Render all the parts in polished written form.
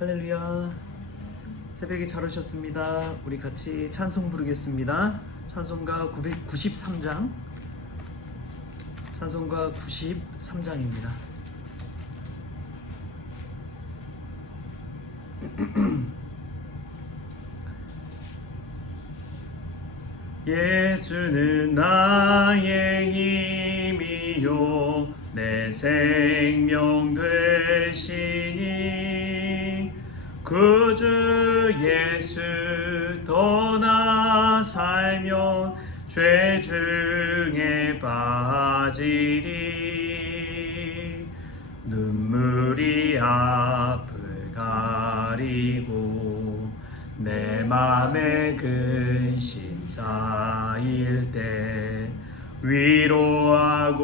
할렐루야. 새벽에 잘 오셨습니다. 우리 같이 찬송 부르겠습니다. 찬송가 993장. 찬송가 93장입니다. 예수는 나의 힘이요 내 생명 되시니 구주 예수 떠나 살면 죄 중에 빠지리. 눈물이 앞을 가리고 내 맘에 근심 쌓일 때 위로하고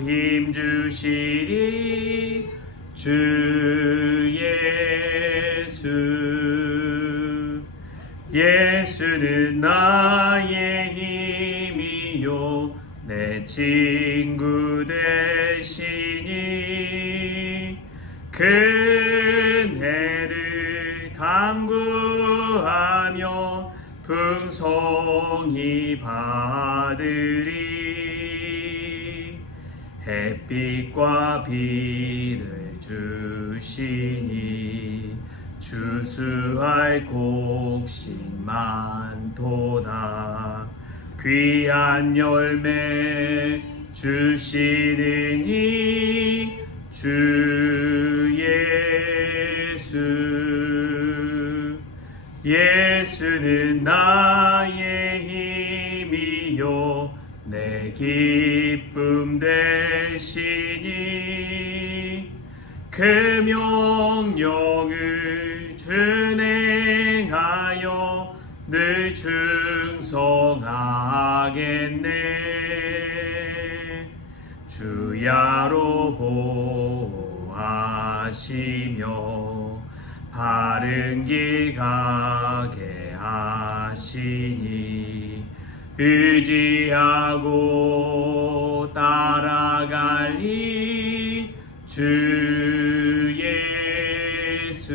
힘주시리 주 예수. 예수는 나의 힘이요 내 친구 되시니 그네를 간구하며 풍성히 받으리. 햇빛과 비를 주시니 추수할 곡식 많도다. 귀한 열매 주시느니 주 예수. 예수는 나의 힘이요 내 기쁨 되시니 그 명령을 준행하여 늘 충성하겠네. 주야로 보호하시며 바른 길 가게 하시니 의지하고 따라갈리 주 예수.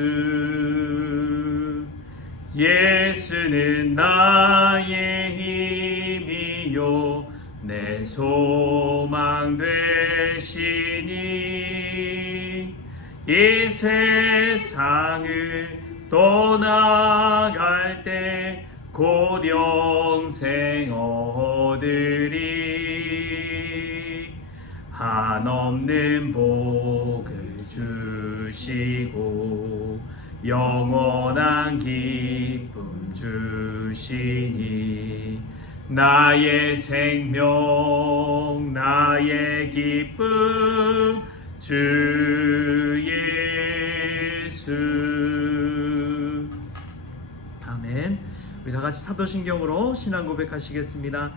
예수는 나의 힘이요 내 소망 되시니 이 세상을 떠나갈 때 곧 영생 얻으리. 한없는 복을 주시고 영원한 기쁨 주시니 나의 생명 나의 기쁨 주 예수. 아멘. 우리 다같이 사도신경으로 신앙 고백하시겠습니다.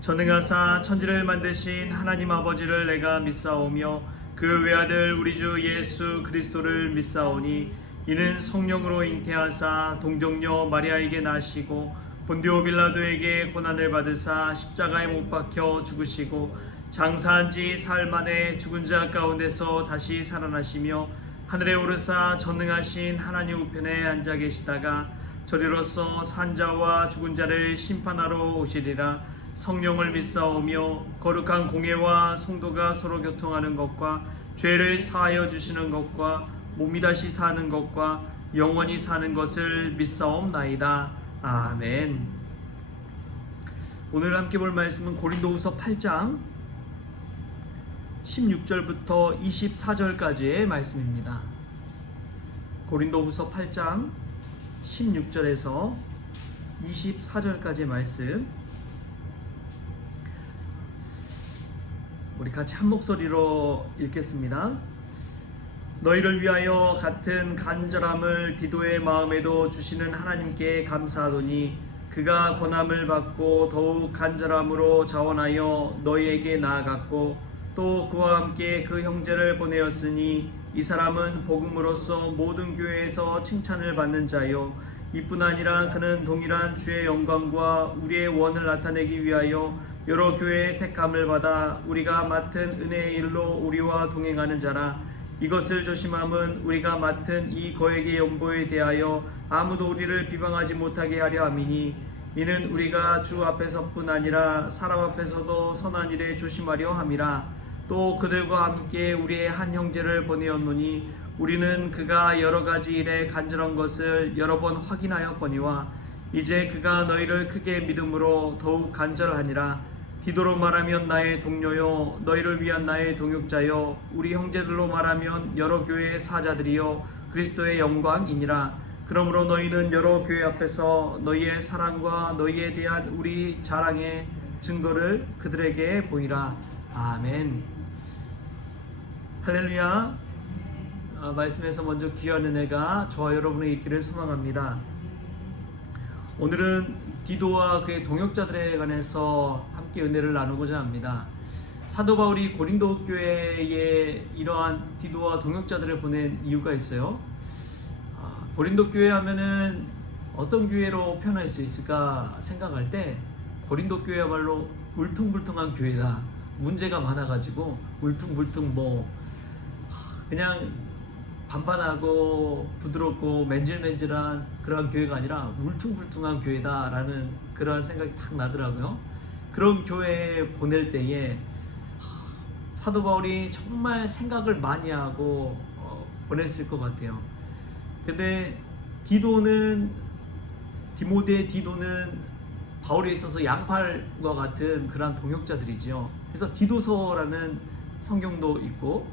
전능하사 천지를 만드신 하나님 아버지를 내가 믿사오며 그 외아들 우리 주 예수 그리스도를 믿사오니 이는 성령으로 잉태하사 동정녀 마리아에게 나시고 본디오 빌라도에게 고난을 받으사 십자가에 못 박혀 죽으시고 장사한 지 사흘 만에 죽은 자 가운데서 다시 살아나시며 하늘에 오르사 전능하신 하나님 우편에 앉아 계시다가 저리로서 산자와 죽은 자를 심판하러 오시리라. 성령을 믿사오며 거룩한 공예와 성도가 서로 교통하는 것과 죄를 사하여 주시는 것과 몸이 다시 사는 것과 영원히 사는 것을 믿사옵나이다. 아멘. 오늘 함께 볼 말씀은 고린도후서 8장 16절부터 24절까지의 말씀입니다. 고린도후서 8장 16절에서 24절까지의 말씀, 우리 같이 한 목소리로 읽겠습니다. 너희를 위하여 같은 간절함을 디도의 마음에도 주시는 하나님께 감사하노니 그가 권함을 받고 더욱 간절함으로 자원하여 너희에게 나아갔고 또 그와 함께 그 형제를 보내었으니 이 사람은 복음으로써 모든 교회에서 칭찬을 받는 자요 이뿐 아니라 그는 동일한 주의 영광과 우리의 원을 나타내기 위하여 여러 교회의 택함을 받아 우리가 맡은 은혜의 일로 우리와 동행하는 자라. 이것을 조심함은 우리가 맡은 이 거액의 연보에 대하여 아무도 우리를 비방하지 못하게 하려 함이니 이는 우리가 주 앞에서뿐 아니라 사람 앞에서도 선한 일에 조심하려 함이라. 또 그들과 함께 우리의 한 형제를 보내었노니 우리는 그가 여러 가지 일에 간절한 것을 여러 번 확인하였거니와 이제 그가 너희를 크게 믿음으로 더욱 간절하니라. 디도로 말하면 나의 동료요 너희를 위한 나의 동역자요 우리 형제들로 말하면 여러 교회의 사자들이요 그리스도의 영광이니라. 그러므로 너희는 여러 교회 앞에서 너희의 사랑과 너희에 대한 우리 자랑의 증거를 그들에게 보이라. 아멘. 할렐루야. 말씀에서 먼저 귀한 은혜가 저와 여러분의 있기를 소망합니다. 오늘은 디도와 그의 동역자들에 관해서 함께 은혜를 나누고자 합니다. 사도 바울이 고린도 교회에 이러한 디도와 동역자들을 보낸 이유가 있어요. 고린도 교회 하면은 어떤 교회로 표현할 수 있을까 생각할 때 고린도 교회야말로 울퉁불퉁한 교회다. 문제가 많아가지고 울퉁불퉁 그냥 반반하고 부드럽고 맨질맨질한 그런 교회가 아니라 울퉁불퉁한 교회다라는 그런 생각이 딱 나더라고요. 그런 교회에 보낼 때에 사도 바울이 정말 생각을 많이 하고 보냈을 것 같아요. 근데 디모데 디도는 바울에 있어서 양팔과 같은 그런 동역자들이죠. 그래서 디도서라는 성경도 있고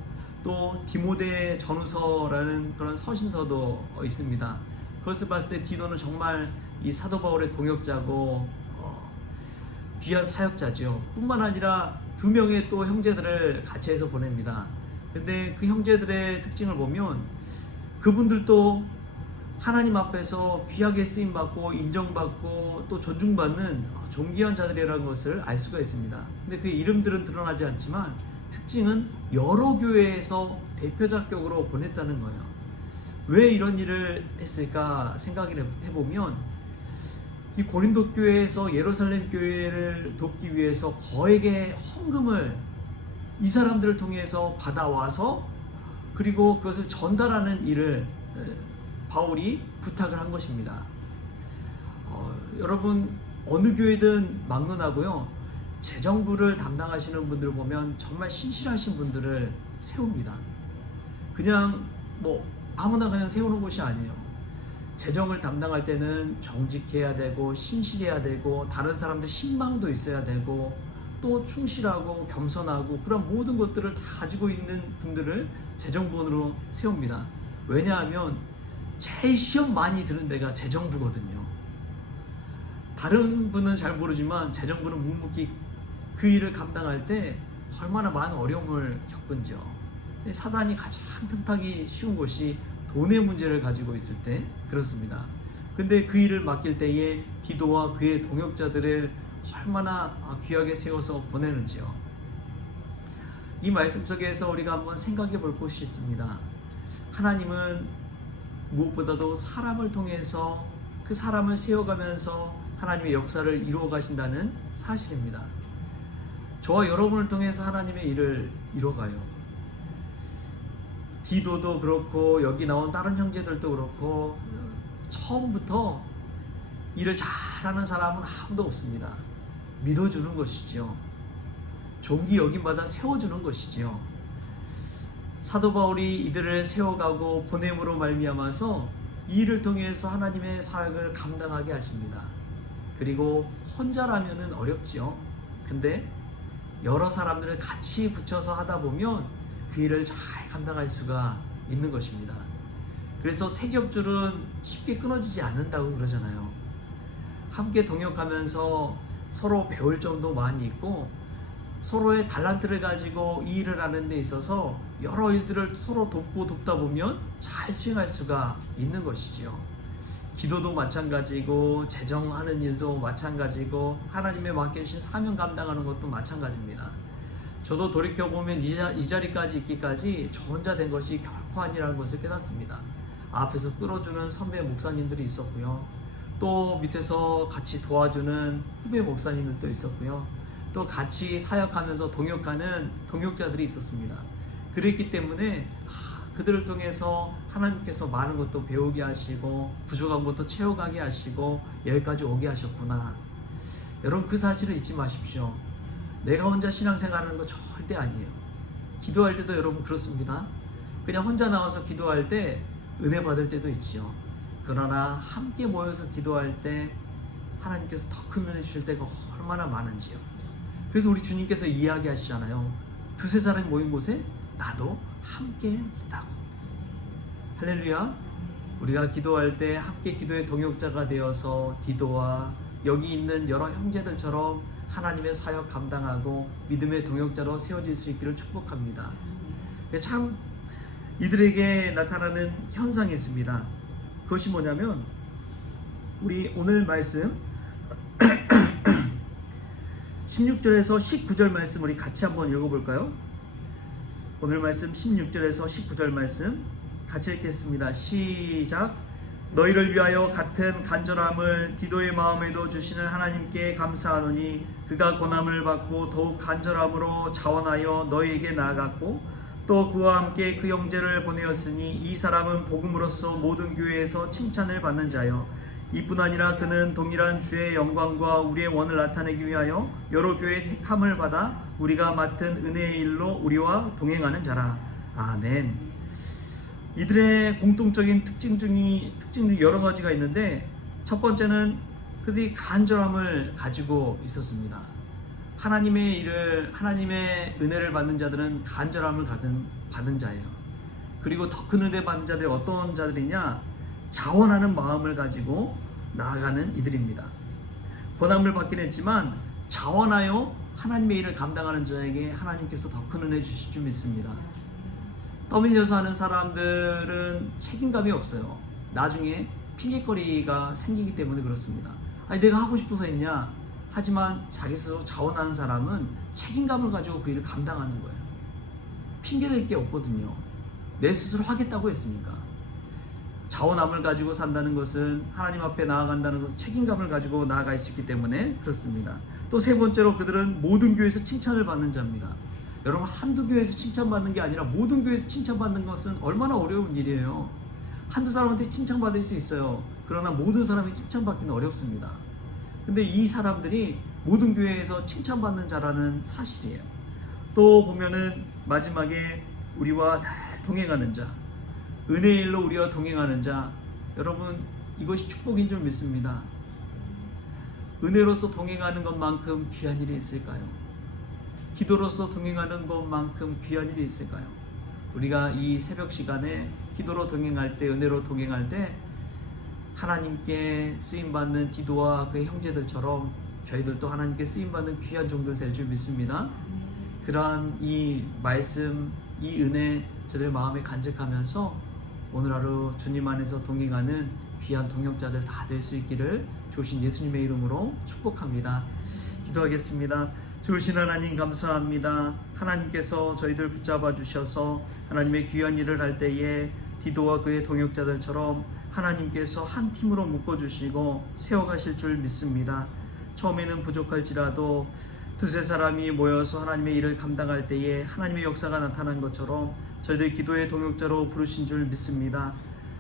또 디모데 전후서라는 그런 서신서도 있습니다. 그것을 봤을 때 디도는 정말 이 사도 바울의 동역자고 귀한 사역자죠. 뿐만 아니라 두 명의 또 형제들을 같이 해서 보냅니다. 근데 그 형제들의 특징을 보면 그분들도 하나님 앞에서 귀하게 쓰임받고 인정받고 또 존중받는 존귀한 자들이라는 것을 알 수가 있습니다. 근데 그 이름들은 드러나지 않지만 특징은 여러 교회에서 대표적격으로 보냈다는 거예요. 왜 이런 일을 했을까 생각을 해보면 이 고린도 교회에서 예루살렘 교회를 돕기 위해서 거액의 헌금을 이 사람들을 통해서 받아와서 그리고 그것을 전달하는 일을 바울이 부탁을 한 것입니다. 여러분 어느 교회든 막론하고요. 재정부를 담당하시는 분들을 보면 정말 신실하신 분들을 세웁니다. 그냥 아무나 그냥 세우는 곳이 아니에요. 재정을 담당할 때는 정직해야 되고 신실해야 되고 다른 사람들 신망도 있어야 되고 또 충실하고 겸손하고 그런 모든 것들을 다 가지고 있는 분들을 재정부원으로 세웁니다. 왜냐하면 제일 시험 많이 드는 데가 재정부거든요. 다른 분은 잘 모르지만 재정부는 묵묵히 그 일을 감당할 때 얼마나 많은 어려움을 겪은지요. 사단이 가장 틈타기 쉬운 곳이 돈의 문제를 가지고 있을 때 그렇습니다. 근데 그 일을 맡길 때에 디도와 그의 동역자들을 얼마나 귀하게 세워서 보내는지요. 이 말씀 속에서 우리가 한번 생각해 볼 것이 있습니다. 하나님은 무엇보다도 사람을 통해서 그 사람을 세워가면서 하나님의 역사를 이루어 가신다는 사실입니다. 저와 여러분을 통해서 하나님의 일을 이루어가요. 디도도 그렇고 여기 나온 다른 형제들도 그렇고 처음부터 일을 잘하는 사람은 아무도 없습니다. 믿어주는 것이지요. 존귀 여김받아 세워주는 것이지요. 사도 바울이 이들을 세워가고 보냄으로 말미암아서 이 일을 통해서 하나님의 사역을 감당하게 하십니다. 그리고 혼자라면은 어렵지요. 근데 여러 사람들을 같이 붙여서 하다 보면 그 일을 잘 감당할 수가 있는 것입니다. 그래서 세겹줄은 쉽게 끊어지지 않는다고 그러잖아요. 함께 동역하면서 서로 배울 점도 많이 있고 서로의 달란트를 가지고 이 일을 하는 데 있어서 여러 일들을 서로 돕다 보면 잘 수행할 수가 있는 것이지요. 기도도 마찬가지고 재정하는 일도 마찬가지고 하나님의 맡겨주신 사명 감당하는 것도 마찬가지입니다. 저도 돌이켜보면 이 자리까지 있기까지 저 혼자 된 것이 결코 아니라는 것을 깨닫습니다. 앞에서 끌어주는 선배 목사님들이 있었고요. 또 밑에서 같이 도와주는 후배 목사님들도 있었고요. 또 같이 사역하면서 동역하는 동역자들이 있었습니다. 그랬기 때문에 그들을 통해서 하나님께서 많은 것도 배우게 하시고 부족한 것도 채워가게 하시고 여기까지 오게 하셨구나. 여러분, 그 사실을 잊지 마십시오. 내가 혼자 신앙생활하는 거 절대 아니에요. 기도할 때도 여러분 그렇습니다. 그냥 혼자 나와서 기도할 때 은혜 받을 때도 있지요. 그러나 함께 모여서 기도할 때 하나님께서 더 큰 은혜 주실 때가 얼마나 많은지요. 그래서 우리 주님께서 이야기하시잖아요. 두세 사람이 모인 곳에 나도 함께 있다고. 할렐루야. 우리가 기도할 때 함께 기도의 동역자가 되어서 기도와 여기 있는 여러 형제들처럼 하나님의 사역 감당하고 믿음의 동역자로 세워질 수 있기를 축복합니다. 참 이들에게 나타나는 현상이 있습니다. 그것이 뭐냐면 우리 오늘 말씀 16절에서 19절 말씀 우리 같이 한번 읽어볼까요? 오늘 말씀 16절에서 19절 말씀 같이 읽겠습니다. 시작. 너희를 위하여 같은 간절함을 디도의 마음에도 주시는 하나님께 감사하노니 그가 고난을 받고 더욱 간절함으로 자원하여 너희에게 나아갔고 또 그와 함께 그 형제를 보내었으니 이 사람은 복음으로써 모든 교회에서 칭찬을 받는 자요 이뿐 아니라 그는 동일한 주의 영광과 우리의 원을 나타내기 위하여 여러 교회의 택함을 받아 우리가 맡은 은혜의 일로 우리와 동행하는 자라. 아멘. 이들의 공통적인 특징 중에 여러 가지가 있는데 첫 번째는 그들이 간절함을 가지고 있었습니다. 하나님의 은혜를 받는 자들은 간절함을 받은 자예요. 그리고 더 큰 은혜 받는 자들이 어떤 자들이냐? 자원하는 마음을 가지고 나아가는 이들입니다. 고난을 받긴 했지만 자원하여 하나님의 일을 감당하는 자에게 하나님께서 더 큰 은혜 주실 줄 믿습니다. 떠밀려서 하는 사람들은 책임감이 없어요. 나중에 핑계거리가 생기기 때문에 그렇습니다. 아니 내가 하고 싶어서 했냐? 하지만 자기 스스로 자원하는 사람은 책임감을 가지고 그 일을 감당하는 거예요. 핑계댈 게 없거든요. 내 스스로 하겠다고 했으니까. 자원함을 가지고 산다는 것은 하나님 앞에 나아간다는 것은 책임감을 가지고 나아갈 수 있기 때문에 그렇습니다. 또 세 번째로 그들은 모든 교회에서 칭찬을 받는 자입니다. 여러분, 한두 교회에서 칭찬받는 게 아니라 모든 교회에서 칭찬받는 것은 얼마나 어려운 일이에요. 한두 사람한테 칭찬받을 수 있어요. 그러나 모든 사람이 칭찬받기는 어렵습니다. 근데 이 사람들이 모든 교회에서 칭찬받는 자라는 사실이에요. 또 보면은 마지막에 우리와 동행하는 자, 은혜의 일로 우리와 동행하는 자. 여러분, 이것이 축복인 줄 믿습니다. 은혜로서 동행하는 것만큼 귀한 일이 있을까요? 기도로서 동행하는 것만큼 귀한 일이 있을까요? 우리가 이 새벽 시간에 기도로 동행할 때, 은혜로 동행할 때 하나님께 쓰임받는 디도와 그의 형제들처럼 저희들도 하나님께 쓰임받는 귀한 종들 될 줄 믿습니다. 그러한 이 말씀, 이 은혜 저들 마음에 간직하면서 오늘 하루 주님 안에서 동행하는 귀한 동역자들 다 될 수 있기를 주신 예수님의 이름으로 축복합니다. 기도하겠습니다. 좋으신 하나님 감사합니다. 하나님께서 저희들 붙잡아 주셔서 하나님의 귀한 일을 할 때에 디도와 그의 동역자들처럼 하나님께서 한 팀으로 묶어주시고 세워가실 줄 믿습니다. 처음에는 부족할지라도 두세 사람이 모여서 하나님의 일을 감당할 때에 하나님의 역사가 나타난 것처럼 저희들 기도의 동역자로 부르신 줄 믿습니다.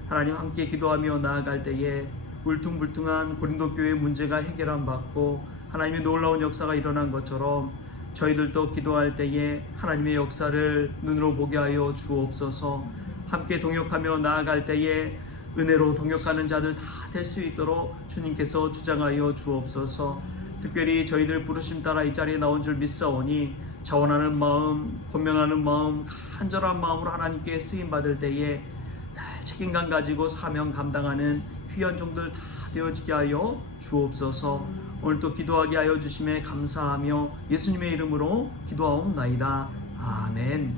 하나님 함께 기도하며 나아갈 때에 울퉁불퉁한 고린도 교회의 문제가 해결함 받고 하나님의 놀라운 역사가 일어난 것처럼 저희들도 기도할 때에 하나님의 역사를 눈으로 보게 하여 주옵소서. 함께 동역하며 나아갈 때에 은혜로 동역하는 자들 다 될 수 있도록 주님께서 주장하여 주옵소서. 특별히 저희들 부르심 따라 이 자리에 나온 줄 믿사오니 자원하는 마음, 권면하는 마음, 간절한 마음으로 하나님께 쓰임받을 때에 책임감 가지고 사명 감당하는 귀한 종들 다 되어지게 하여 주옵소서. 오늘 또 기도하게 하여 주심에 감사하며 예수님의 이름으로 기도하옵나이다. 아멘.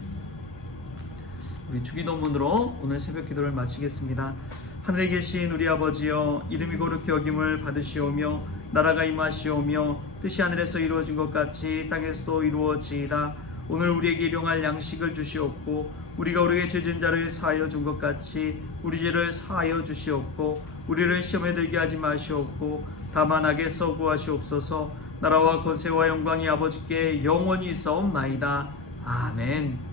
우리 주기도문으로 오늘 새벽 기도를 마치겠습니다. 하늘에 계신 우리 아버지여, 이름이 거룩히 여김을 받으시오며 나라가 임하시오며 뜻이 하늘에서 이루어진 것 같이 땅에서도 이루어지이다. 오늘 우리에게 일용할 양식을 주시옵고 우리가 우리의 죄진 자를 사하여 준 것 같이 우리 죄를 사하여 주시옵고 우리를 시험에 들게 하지 마시옵고 다만 악에서 구하시옵소서. 나라와 권세와 영광이 아버지께 영원히 있사옵나이다. 아멘.